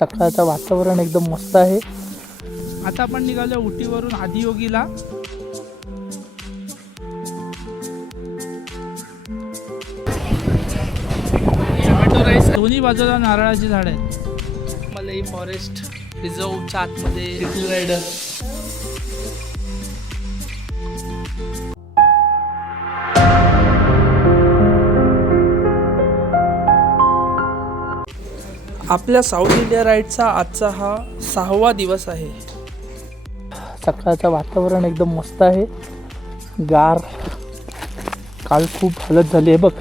सकाळचं वातावरण एकदम मस्त आहे. आता आपण निघालो उटीवरून आदियोगीला. टोमॅटो राईस, दोन्ही बाजूला नारळाची झाड आहेत. मलई फॉरेस्ट रिझर्वच्या आतमध्ये लिटिल रायडर. आपल्या साऊथ इंडिया राईडचा आजचा हा 6वा दिवस आहे. सकाळचं वातावरण एकदम मस्त आहे, गार. काल खूप हालत झाली आहे बघ.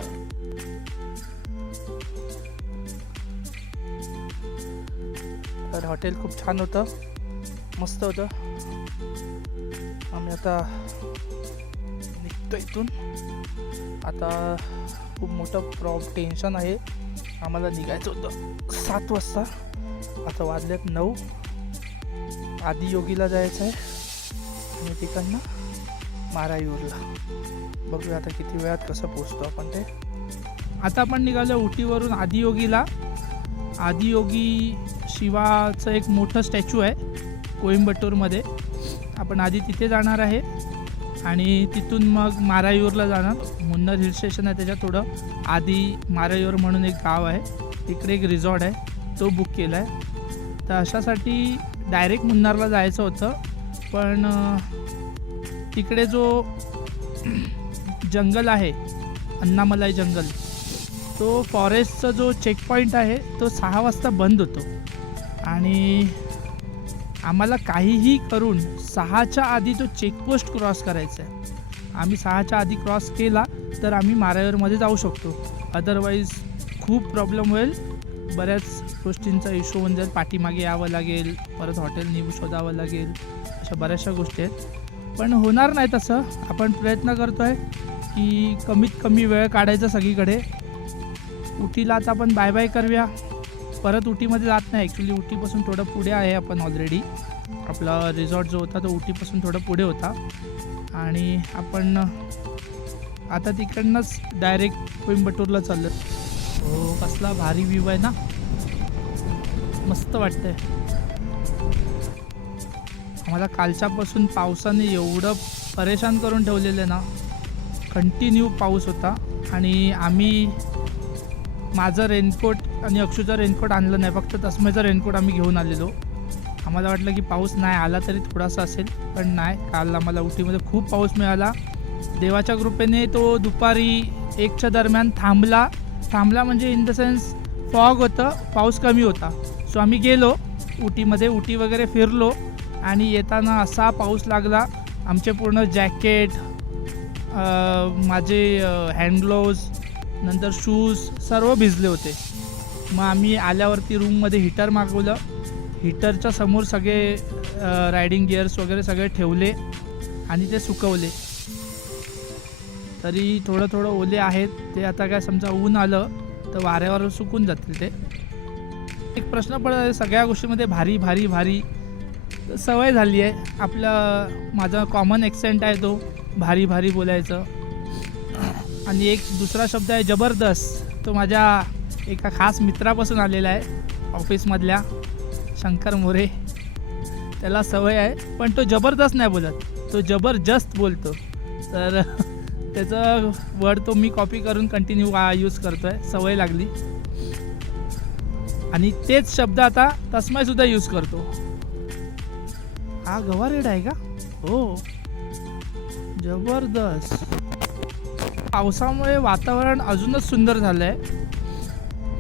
तर हॉटेल खूप छान होतं, मस्त होतं. आम्ही आता निघतो इथून. आता खूप मोठं टेन्शन आहे. आम्हाला निघायचं होतं 7 वाजता, आता वाजल्यात 9. आदियोगीला जायचं आहे आणि तिकडनं मारायूरला. बघूया आता किती वेळात कसं पोचतो आपण ते. आता आपण निघालो उटीवरून आदियोगीला. आदियोगी शिवाचं एक मोठं स्टॅच्यू आहे कोइंबतूरमध्ये. आपण आधी तिथे जाणार आहे आणि तिथून मग मारायूरला जाणार. मुन्नार हिल स्टेशन आहे, त्याच्या थोडं आधी मारायूर म्हणून एक गाव आहे, तिकडे एक रिसॉर्ट आहे, तो बुक केला आहे. तर अशासाठी डायरेक्ट मुन्नारला जायचं होतं, पण तिकडे जो जंगल आहे, अन्नामलाई जंगल, तो फॉरेस्टचा जो चेकपॉईंट आहे तो 6 वाजता बंद होतो. आणि आम्हाला काहीही करून 6च्या आधी तो चेकपोस्ट क्रॉस करायचा आहे. आम्ही 6च्या आधी क्रॉस केला तर आम्ही मारायूरमध्ये जाऊ शकतो, अदरवाईज खूप प्रॉब्लेम होईल. बऱ्याच गोष्टींचा इश्यू होऊन जाईल, पाठीमागे यावं लागेल, परत हॉटेल नीव शोधावं लागेल, अशा बऱ्याचशा गोष्टी आहेत. पण होणार नाही तसं. आपण प्रयत्न करतो आहे की कमीत कमी वेळ काढायचा सगळीकडे. उटीला आता आपण बाय बाय करूया. परत उटीमध्ये जात नाही, ॲक्च्युली उटीपासून थोडं पुढे आहे आपण ऑलरेडी. आपला रिसॉर्ट जो होता तो उटीपासून थोडं पुढे होता आणि आपण आता तिकडनंच डायरेक्ट कोइंबतूरला चाललो. हो, कसला भारी व्ह्यू आहे ना, मस्त वाटतंय. आम्हाला कालच्यापासून पावसाने एवढं परेशान करून ठेवलेलं आहे ना, कंटिन्यू पाऊस होता. आणि आम्ही माझं रेनकोट आणि अक्षूचं रेनकोट आणलं नाही, फक्त तस्मेचं रेनकोट आम्ही घेऊन आलेलो. आम्हाला वाटलं की पाऊस नाही आला तरी थोडासा असेल, पण नाही. काल आम्हाला उटीमध्ये खूप पाऊस मिळाला. देवाच्या कृपेने तो दुपारी 1च्या दरम्यान थांबला म्हणजे इन द सेन्स फॉग होतं, पाऊस कमी होता. सो आम्ही गेलो उटीमध्ये, उटी वगैरे फिरलो आणि येताना असा पाऊस लागला. आमचे पूर्ण जॅकेट, माझे हँड ग्लोव्ज, नंतर शूज सर्व भिजले होते. मग आम्ही आल्यावरती रूममध्ये हीटर मागवलं. हीटरच्या समोर सगळे रायडिंग गिअर्स वगैरे सगळे ठेवले आणि ते सुकवले. तरी थोडं ओले आहेत ते. आता काय समजा ऊन आलं तर वाऱ्यावर सुकून जातील ते. एक प्रश्न पडत आहे सगळ्या गोष्टीमध्ये, भारी भारी भारी. सवय झाली आहे आपलं, माझा कॉमन ॲक्सेंट आहे तो भारी भारी बोलायचं. आणि एक दुसरा शब्द आहे जबरदस्त, तो माझ्या एका खास मित्रापासून आलेला आहे, ऑफिसमधल्या शंकर मोरे. त्याला सवय आहे, पण तो जबरदस्त नाही बोलत, तो जबरदस्त बोलतो. तर त्याचं वर्ड तो मी कॉपी करून कंटिन्यू यूज करतो आहे, सवय लागली. आणि तेच शब्द आता तस्मयसुद्धा यूज करतो. हा गवारेड आहे का? हो, जबरदस्त. पावसामुळे वातावरण अजूनच सुंदर झालं आहे.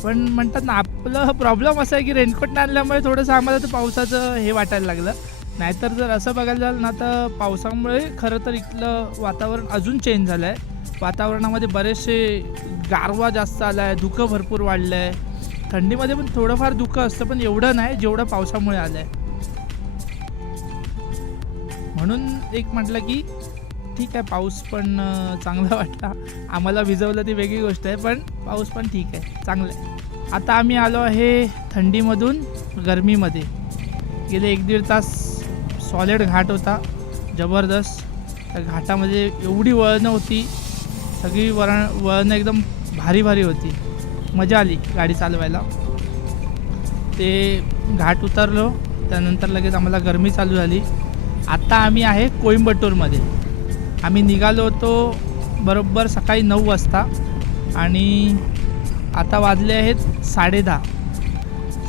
पण म्हणतात ना, आपलं प्रॉब्लेम असा आहे की रेनकोट नाही आणल्यामुळे थोडंसं आम्हाला तर पावसाचं हे वाटायला लागलं. नाहीतर जर असं बघायला झालं ना, तर पावसामुळे खरं तर इथलं वातावरण अजून चेंज झालं आहे. वातावरणामध्ये बरेचसे गारवा जास्त आला आहे, धुकं भरपूर वाढलं आहे. थंडीमध्ये पण थोडंफार धुकं असतं, पण एवढं नाही जेवढं पावसामुळे आलं आहे. म्हणून एक म्हटलं की ठीक आहे, पाऊस पण चांगला वाटला. आम्हाला भिजवलं ती वेगळी गोष्ट आहे, पण पाऊस पण ठीक आहे, चांगलं आहे. आता आम्ही आलो आहे थंडीमधून गरमीमध्ये. गेले 1-1.5 तास सॉलिड घाट होता, जबरदस्त. त्या घाटामध्ये एवढी वळणं होती, सगळी वळणं एकदम भारी भारी होती. मजा आली गाडी चालवायला. ते घाट उतरलो, त्यानंतर लगेच आम्हाला गरमी चालू झाली. आत्ता आम्ही आहे कोइंबतूरमध्ये. आम्ही निघालो होतो बरोबर सकाळी 9 वाजता आणि आता वाजले आहेत 10:30.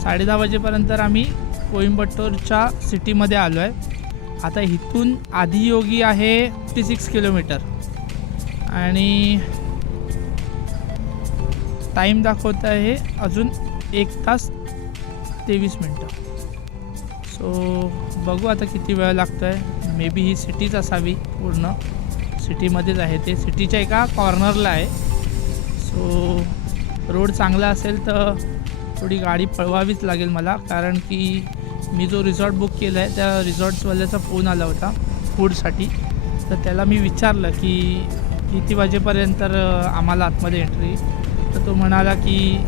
10:30 वाजेपर्यंत आम्ही कोइंबतूरच्या सिटीमध्ये आलो आहे. आता इथून आदियोगी आहे 56 किलोमीटर आणि टाईम दाखवत आहे अजून 1 तास 23 मिनटं. सो बघू आता किती वेळ लागतो आहे. मे बी ही सिटीच असावी, पूर्ण सिटीमध्येच आहे. ते सिटीच्या एका कॉर्नरला आहे. सो रोड चांगला असेल तर थोडी गाडी पळवावीच लागेल मला, कारण की मी जो रिसॉर्ट बुक केला आहे त्या रिसॉर्ट्सवाल्याचा फोन आला होता फूडसाठी. तर त्याला मी विचारलं की किती वाजेपर्यंत आम्हाला आतमध्ये एंट्री. तर तो म्हणाला की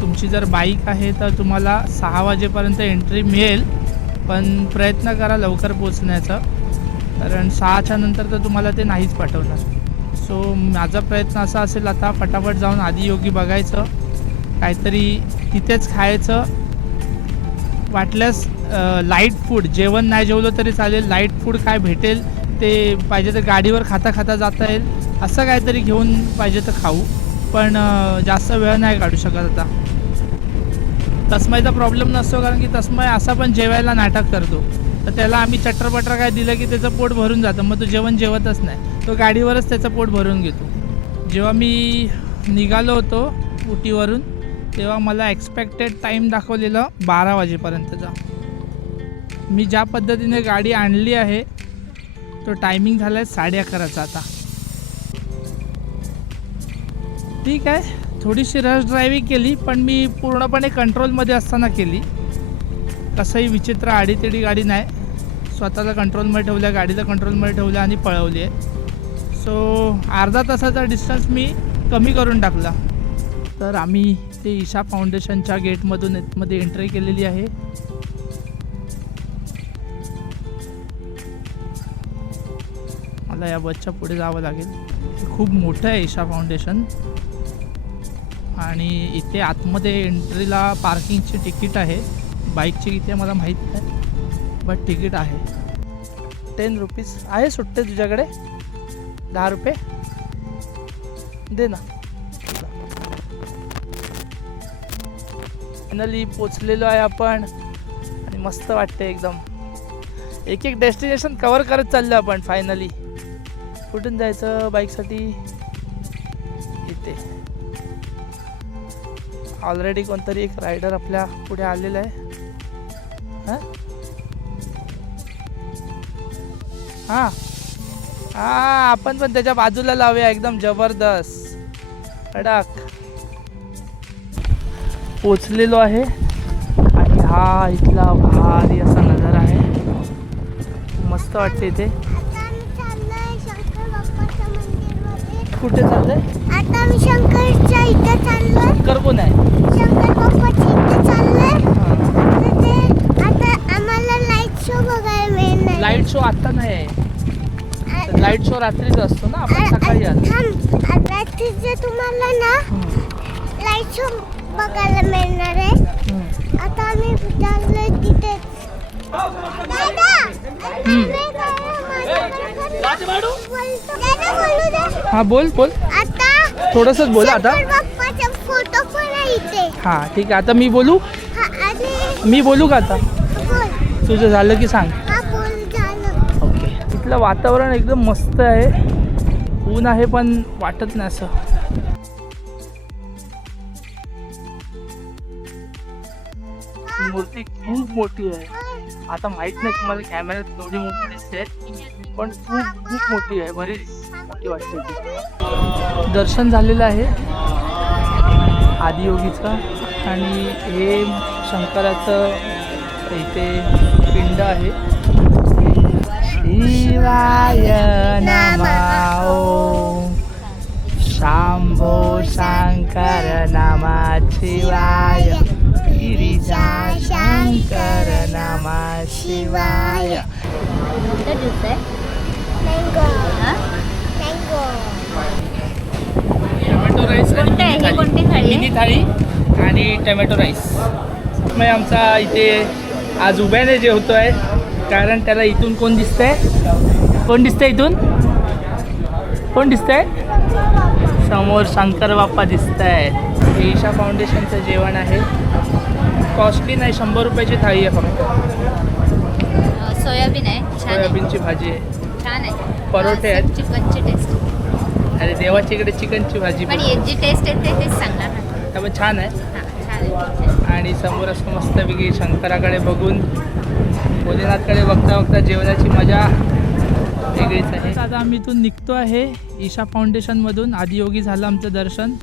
तुमची जर बाईक आहे तर तुम्हाला 6 वाजेपर्यंत एंट्री मिळेल, पण प्रयत्न करा लवकर पोचण्याचा, कारण 6च्या नंतर तर तुम्हाला ते नाहीच पाठवणार. सो माझा प्रयत्न असा असेल आता फटाफट जाऊन आदियोगी बघायचं, काहीतरी तिथेच खायचं, वाटल्यास लाईट फूड, जेवण नाही जेवलं तरी चालेल, लाईट फूड काय भेटेल ते पाहिजे तर गाडीवर खाता खाता जाता येईल असं काहीतरी घेऊन पाहिजे तर खाऊ, पण जास्त वेळ नाही काढू शकत आता. तस्मयचा प्रॉब्लेम नसतो, कारण की तस्मय असा पण जेवायला नाटक करतो. तर त्याला आम्ही चटरपटर काय दिलं की त्याचं पोट भरून जातं, मग तो जेवण जेवतच नाही, तो गाडीवरच त्याचं पोट भरून घेतो. जेव्हा मी निघालो होतो उटीवरून तेव्हा मला एक्सपेक्टेड टाईम दाखवलेलं 12 वाजेपर्यंतचा. मी ज्या पद्धतीने गाडी आणली आहे तो टायमिंग झाला आहे 11:30चा आता. ठीक आहे, थोडीशी रश ड्रायव्हिंग केली, पण मी पूर्णपणे कंट्रोलमध्ये असताना केली. कसंही विचित्र आडीतेडी गाडी नाही, स्वतःला कंट्रोलमध्ये ठेवल्या, गाडीला कंट्रोलमध्ये ठेवल्या आणि पळवली आहे. सो अर्धा तासाचा डिस्टन्स मी कमी करून टाकला. तर आम्ही ते ईशा फाउंडेशनच्या गेटमधून मध्ये एंट्री केलेली आहे. मला या बसच्या पुढे जावं लागेल. खूप मोठं आहे ईशा फाउंडेशन आणि इथे आतमध्ये एंट्रीला पार्किंगची तिकीट आहे. बाईकची किती मला माहीत नाही, बट तिकीट आहे 10 रुपीज आहे. सुट्टे तुझ्याकडे 10 रुपये दे ना. फायनली पोचलेलो आहे आपण आणि मस्त वाटते एकदम. एक एक डेस्टिनेशन कवर करत चाललो आपण. फायनली कुठून जायचं बाईकसाठी? इथे ऑलरेडी कोणतरी एक रायडर आपल्या पुढे आलेला आहे. हां हां, आपण पण त्याच्या बाजूला लावूया. एकदम जबरदस्त कडक. पोचलेलो आहे आणि हा इथला भारी असा नजारा आहे. मस्त वाटते इथे. कुठे चाललंय? आता मी शंकरच्या इथे चाललोय. शंकर कोण आहे? शंकर बाप्पाच्या इथे चाललोय. आता आम्हाला लाईट शो बघायला मिळणार. लाईट शो आता नाही आहे, लाईट शो रात्रीच असतो ना, आपण सकाळी आलो. रात्रीचे तुम्हाला ना लाईट शो बघायला मिळणार आहे. आता आम्ही चाललोय तिथेच. हा बोल बोल, आता थोडंसंच बोल आता. बाप्पाचा फोटो पण आहे इथे. हा ठीक आहे, आता मी बोलू? मी बोलू का आता? बोल. तुझं झालं की सांग. हा बोल झालं. ओके. इथलं वातावरण एकदम मस्त आहे. ऊन आहे पण वाटत नाही असं. मूर्ती खूप मोठी आहे. आता माहित नाही तुम्हाला कॅमेऱ्यात थोडी मोठी दिसते, पण खूप खूप मोठी आहे, बरीच मोठी वाटते ती. दर्शन झालेलं आहे आदियोगीचं आणि हे शंकराचं इथे पिंड आहे. शिवाय नमः ओम शंभो शंकर नमः शिवाय गिरिजा शंकर नमः शिवाय. कुठे दिसतंय? मँगो. मँगो. टोमॅटो राईस आणि कोणती थाळी? मिनी थाळी आणि टोमॅटो राईस. तस्मय आमचा इथे आज उभ्याने जेवतोय, कारण त्याला इथून कोण दिसतंय? कोण दिसतंय इथून? कोण दिसतंय? समोर शंकर बाप्पा दिसतंय. हे ईशा फाउंडेशनचं जेवण आहे. कॉस्टली नाही, 100 रुपयाची थाळी आहे फक्त. सोयाबीन आहे, छान आहे, सोयाबीनची भाजी आहे, छान आहे. परोठे आहेत. चिकनची टेस्ट, अरे देवाच्या इकडे चिकनची भाजी पण पण जी टेस्ट आहे तेच सांगणार ना. त्यामुळे छान आहे. हां, छान आहे. आणि समोर असं मस्तपैकी शंकराकडे बघून, भोलेनाथकडे बघता बघता जेवणाची मजा वेगळीच आहे. आता आम्ही इथून निघतो आहे ईशा फाउंडेशनमधून. आदियोगी झालं आमचं दर्शन,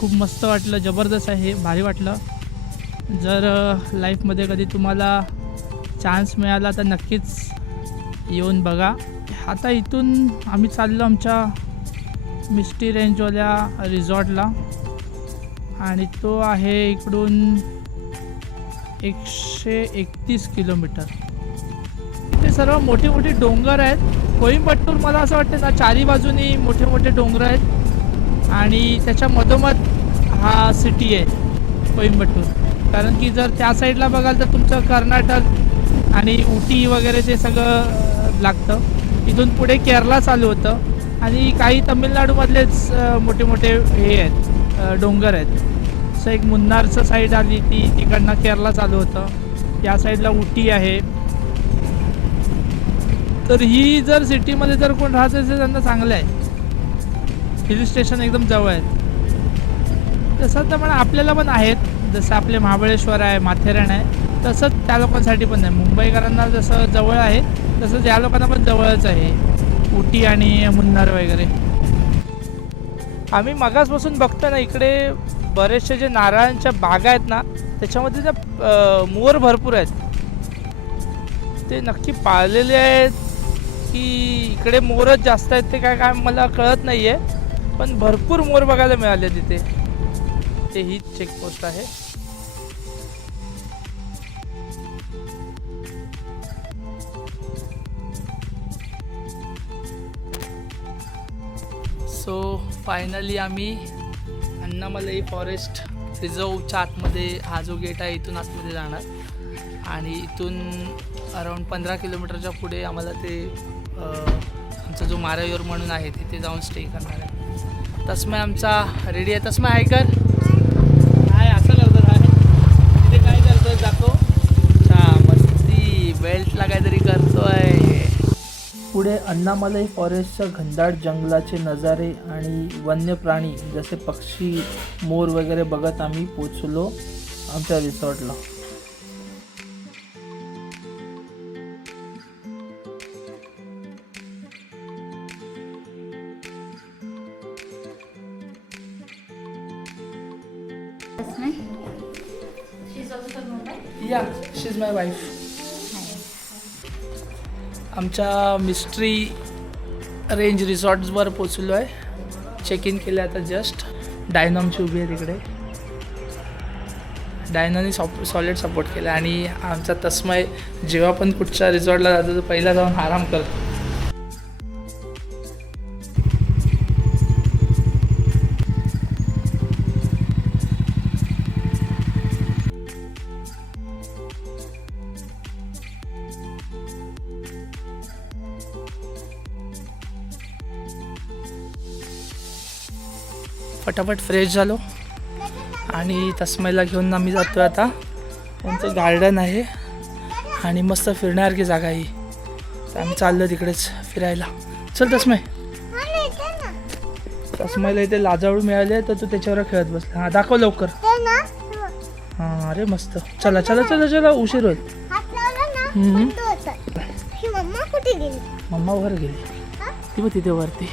खूप मस्त वाटलं, जबरदस्त आहे, भारी वाटलं. जर लाईफमध्ये कधी तुम्हाला चान्स मिळाला तर नक्कीच येऊन बघा. आता इथून आम्ही चाललो आमच्या मिस्टी रेंजवाल्या रिसॉर्टला, आणि तो आहे इकडून 131 किलोमीटर. इथे सर्व मोठी मोठी डोंगर आहेत. कोइंबतूर मला असं वाटतं ना, चारी बाजूनी मोठे मोठे डोंगर आहेत, आणि त्याच्या मधोमध हा सिटी आहे कोइंबतूर. कारण की जर त्या साईडला बघाल तर तुमचं कर्नाटक आणि उटी वगैरे ते सगळं लागतं. इथून पुढे केरला चालू होतं, आणि काही तमिळनाडूमधलेच मोठे मोठे हे आहेत, डोंगर आहेत. असं एक मुन्नारचं साईड आली ती, तिकडनं केरला चालू होतं. या साईडला उटी आहे. तर ही जर सिटीमध्ये जर कोण राहत असेल त्यांना चांगलं आहे. हिल स्टेशन एकदम जवळ आहेत. तसं तर म्हणा आपल्याला पण आहेत, जसं आपले महाबळेश्वर आहे, माथेरान आहे, तसंच त्या लोकांसाठी पण आहे. मुंबईकरांना जसं जवळ आहे तसंच या लोकांना पण जवळच आहे, उटी आणि मुन्नार वगैरे. आम्ही मगासपासून बघतो ना, इकडे बरेचसे जे नारळांच्या बागा आहेत ना, त्याच्यामध्ये त्या मोर भरपूर आहेत. ते नक्की पाळलेले आहेत की इकडे मोरच जास्त आहेत ते काय मला कळत नाही आहे, पण भरपूर मोर बघायला मिळाले तिथे. ते ही चेकपोस्ट आहे. सो फायनली आम्ही अण्णामलाई फॉरेस्ट रिझर्वच्या आतमध्ये, हा जो गेट आहे इथून आतमध्ये जाणार, आणि इथून अराऊंड 15 किलोमीटरच्या पुढे आम्हाला ते आमचा जो मारायूर म्हणून आहे तिथे जाऊन स्टे करणार आहे. तस्मय आमचा रेडी आहे. तस्मय हाय कर. हाय असं करतो, हाय तिथे काय करतो जातो. अच्छा मस्ती, बेल्टला काहीतरी करतोय. पुढे अण्णामलाई फॉरेस्टच्या घनदाट जंगलाचे नजारे आणि वन्य प्राणी जसे पक्षी, मोर वगैरे बघत आम्ही पोचलो आमच्या रिसॉर्टला. या शी इज माय वाईफ. आमच्या मिस्ट्री रेंज रिसॉर्ट्सवर पोचलो आहे. चेक इन केलं आता जस्ट. डायनो आमची उभी आहे तिकडे. डायनोनी सॉलिड सपोर्ट केला, आणि आमचा तस्मय जेव्हा पण कुठच्या रिसॉर्टला जातो तो पहिला जाऊन आराम करतो. फटाफट फ्रेश झालो, आणि तस्मयला घेऊन आम्ही जातो आता. त्यांचं गार्डन आहे आणि मस्त फिरण्यासारखी जागा आहे. तर आम्ही चाललो तिकडेच फिरायला. चल तस्मय. तस्मयला इथे लाजाळू मिळाले तर तू त्याच्यावर खेळत बसला. हां दाखव लवकर. हां अरे मस्त. चला चला चला चला, उशीर होईल. मम्मा वर गेली ती बघ तिथे वरती.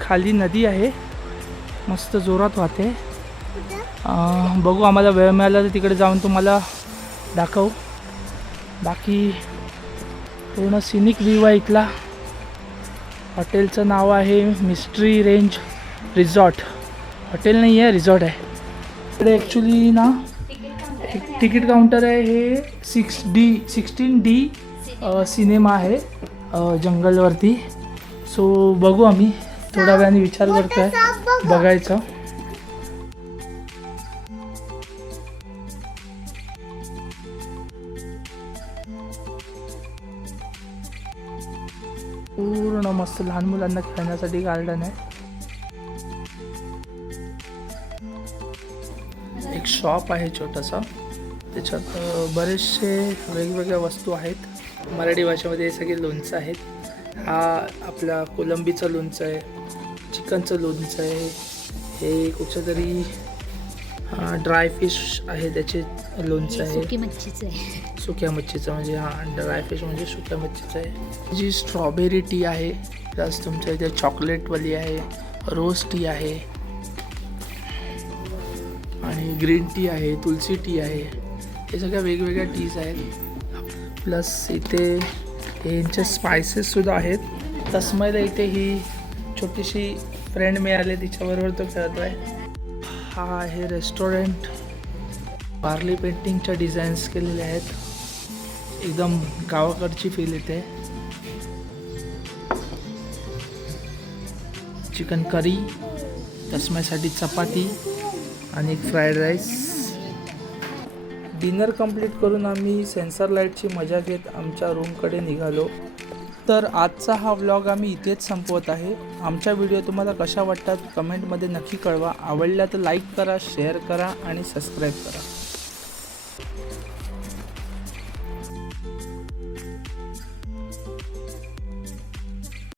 खाली नदी आहे, मस्त जोरात वाहते. बघू आम्हाला वेळ मिळाला तर तिकडे जाऊन तुम्हाला दाखवू. बाकी पूर्ण सिनिक व्ह्यू आहे इथला. हॉटेलचं नाव आहे मिस्ट्री रेंज रिसॉर्ट. हॉटेल नाही आहे, रिसॉर्ट आहे. इकडे ॲक्च्युली ना तिकीट काउंटर आहे. हे 16D सिनेमा आहे जंगलवरती. सो बघू आम्ही थोड्या वेळाने विचार करतोय बघायचं. पूर्ण मस्त लहान मुलांना खेळण्यासाठी गार्डन आहे. एक शॉप आहे छोटासा, त्याच्यात बरेचसे वेगवेगळ्या वस्तू आहेत. मराठी भाषेमध्ये हे सगळे लोणचं आहेत. हा आपला कोलंबीचं लोणचं आहे, चिकनचं लोणचं आहे, हे कुठचं तरी ड्राय फिश आहे त्याचे लोणचं आहे. सुकी मच्छीचं आहे. सुक्या मच्छीचं म्हणजे ड्राय फिश म्हणजे सुक्या मच्छीचं आहे. जी स्ट्रॉबेरी टी आहे, प्लस तुमच्या इथे चॉकलेटवाली आहे, रोज टी आहे आणि ग्रीन टी आहे, तुलसी टी आहे. हे सगळ्या वेगवेगळ्या टीज आहेत. प्लस इथे यांचे स्पायसेससुद्धा आहेत. तस्मयला इथे ही छोटीशी फ्रेंड मिळाली, तिच्याबरोबर तो खेळतो आहे. हा आहे रेस्टॉरंट. वारली पेंटिंगच्या डिझाईन्स केलेल्या आहेत. एकदम गावाकडची फील येते. चिकन करी, तस्मयसाठी चपाती आणि एक फ्राईड राईस. डिनर कंप्लीट करून आम्ही सेन्सर लाईटची मजा घेत आमच्या रूमकडे निघालो. तर आजचा हा व्लॉग आम्ही इथेच संपवत आहे. आमच्या व्हिडिओ तुम्हाला कशा वाटतात कमेंटमध्ये नक्की कळवा. आवडल्या तर लाईक करा, शेअर करा आणि सबस्क्राईब करा.